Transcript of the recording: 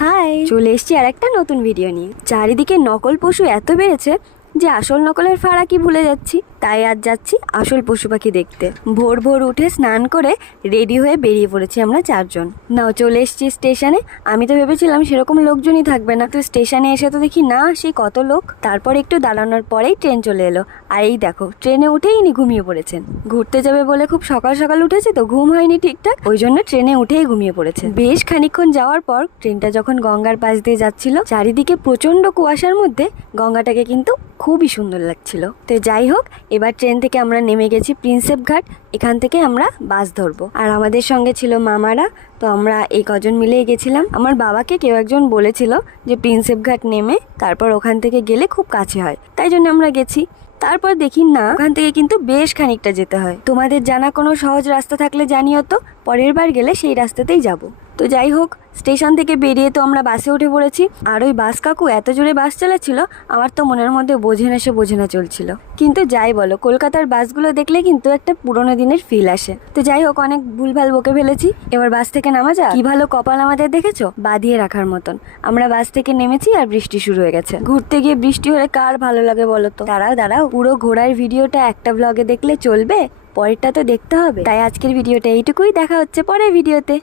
High, চলে এসেছি আর একটা নতুন ভিডিও নিয়ে। চারিদিকে নকল পশু এত বেড়েছে যে আসল নকলের ফারাকই ভুলে যাচ্ছি। তাই আজ যাচ্ছি আসল পশু পাখি দেখতে। ভোর ভোর উঠে স্নান করে রেডি হয়ে বেরিয়ে পড়েছি আমরা চারজন। নাও চলে এসেছি স্টেশনে। আমি তো ভেবেছিলাম সেরকম লোকজনই থাকবে না, তো স্টেশনে এসে তো দেখি না, সেই কত লোক। তারপর একটু দাঁড়ানোর পরেই ট্রেন চলে এলো। আর এই দেখো, ট্রেনে উঠেই ইনি ঘুমিয়ে পড়েছেন। ঘুরতে যাবে বলে খুব সকাল সকাল উঠেছে, তো ঘুম হয়নি ঠিকঠাক, ওই জন্য ট্রেনে উঠেই ঘুমিয়ে পড়েছে। বেশ খানিকক্ষণ যাওয়ার পর ট্রেনটা যখন গঙ্গার পাশ দিয়ে যাচ্ছিল, চারিদিকে প্রচন্ড কুয়াশার মধ্যে গঙ্গাটাকে কিন্তু খুবই সুন্দর লাগছিল। তো যাই হোক, এবার ট্রেন থেকে আমরা নেমে গেছি প্রিন্সেপ ঘাট। এখান থেকে আমরা বাস ধরবো। আর আমাদের সঙ্গে ছিল মামারা, তো আমরা এই কজন মিলেই গেছিলাম। আমার বাবাকে কেউ একজন বলেছিল যে প্রিন্সেপ ঘাট নেমে তারপর ওখান থেকে গেলে খুব কাছে হয়, তাই জন্য আমরা গেছি। তারপর দেখি না, ওখান থেকে কিন্তু বেশ খানিকটা যেতে হয়। তোমাদের জানা কোনো সহজ রাস্তা থাকলে জানিও তো, পরের বার গেলে সেই রাস্তাতেই যাব। তো যাই হোক, স্টেশন থেকে বেরিয়ে তো আমরা বাসে উঠে পড়েছি। আর ওই বাস কাকু এত জোরে বাস চালাচ্ছিল, আমার তো মনের মধ্যে বোঝে না চলছিল। কিন্তু যাই বলো, কলকাতার বাসগুলো দেখলে কিন্তু একটা পুরোনো দিনের ফিল আসে। তো যাই হোক, অনেক ভুলভাল বকে ফেলেছি, এবার বাস থেকে নামা যাক। কি ভালো কপাল আমাদের, দেখেছো, বাঁধিয়ে রাখার মতন। আমরা বাস থেকে নেমেছি আর বৃষ্টি শুরু হয়ে গেছে। ঘুরতে গিয়ে বৃষ্টি হলে কার ভালো লাগে বলো তো? দাঁড়াও, পুরো ঘোরার ভিডিওটা একটা ব্লগে দেখলে চলবে? পরেরটা তো দেখতে হবে। তাই আজকের ভিডিওটা এইটুকুই, দেখা হচ্ছে পরের ভিডিওতে।